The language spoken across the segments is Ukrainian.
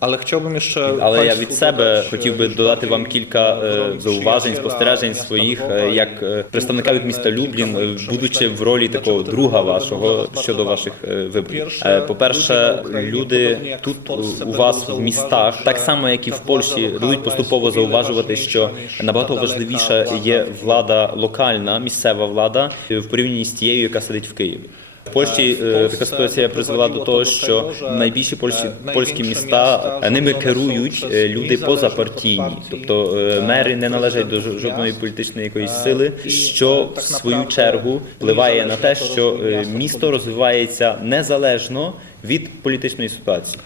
Ale chciałbym jeszcze. Але я від себе хотів би додати вам кілька е, зауважень, спостережень своїх, е, як е, представника від міста Люблін, будучи в ролі такого друга вашого щодо ваших виборів. Е, По-перше, люди тут у вас в містах, так само як і в Польщі, будуть поступово зауважувати, що набагато важливіша є влада локальна, місцева влада в порівнянні з тією, яка сидить в Києві. В Польщі е, така ситуація призвела до того, що найбільші польські, польські міста е, ними керують е, люди позапартійні, тобто е, мери не належать до жодної політичної якоїсь сили, що в свою чергу впливає на те, що е, місто розвивається незалежно від політичної ситуації.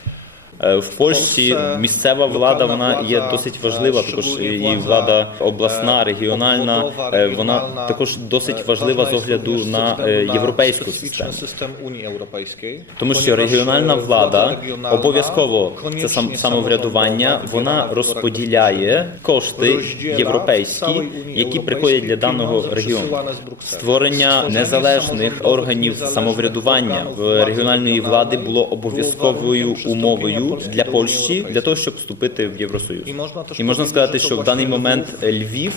Е, В Польщі місцева влада вона є досить важлива. Також і влада обласна, регіональна, е, вона також досить важлива з огляду на е, європейську систему. Тому що регіональна влада обов'язково це сам самоврядування, вона розподіляє кошти європейські, які приходять для даного регіону. Створення незалежних органів самоврядування в регіональної влади було обов'язковою умовою Для Польщі для того, щоб вступити в Євросоюз. І можна сказати, що в даний момент Львів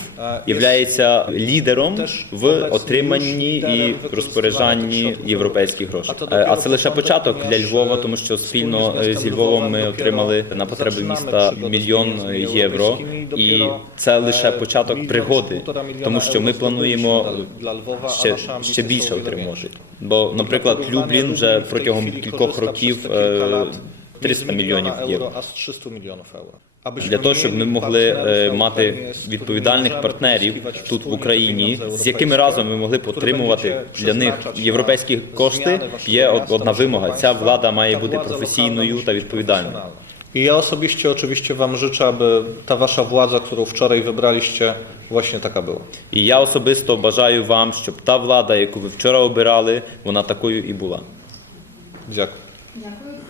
е, є лідером в отриманні і розпоряджанні європейських грошей. А це Е, це лише початок, для Львова, е, тому що спільно зі Львовом ми отримали на потреби міста мільйон євро, і це лише початок пригоди, тому що ми плануємо ще, ще більше większe. Бо, наприклад, Люблін вже протягом кількох років przez te kilka е, lat nie 300 z miliona мільйонів euro, євро. a з 300 мільйонів євро. Аbyśmy Для того, щоб ми могли е, мати Ukrainie, z którymi відповідальних партнерів тут в Україні, з якими разом ми могли б które отримувати będziecie для них європейські кошти, є одна вимога. Ця влада має Ta бути władza професійною та відповідальною. profesjonalna. I ja osobiście oczywiście Wam życzę, aby ta Wasza władza, którą wczoraj wybraliście, właśnie taka była. І я особисто бажаю вам, щоб та влада, яку ви вчора обирали, вона такою і була. Дякую. Дякую.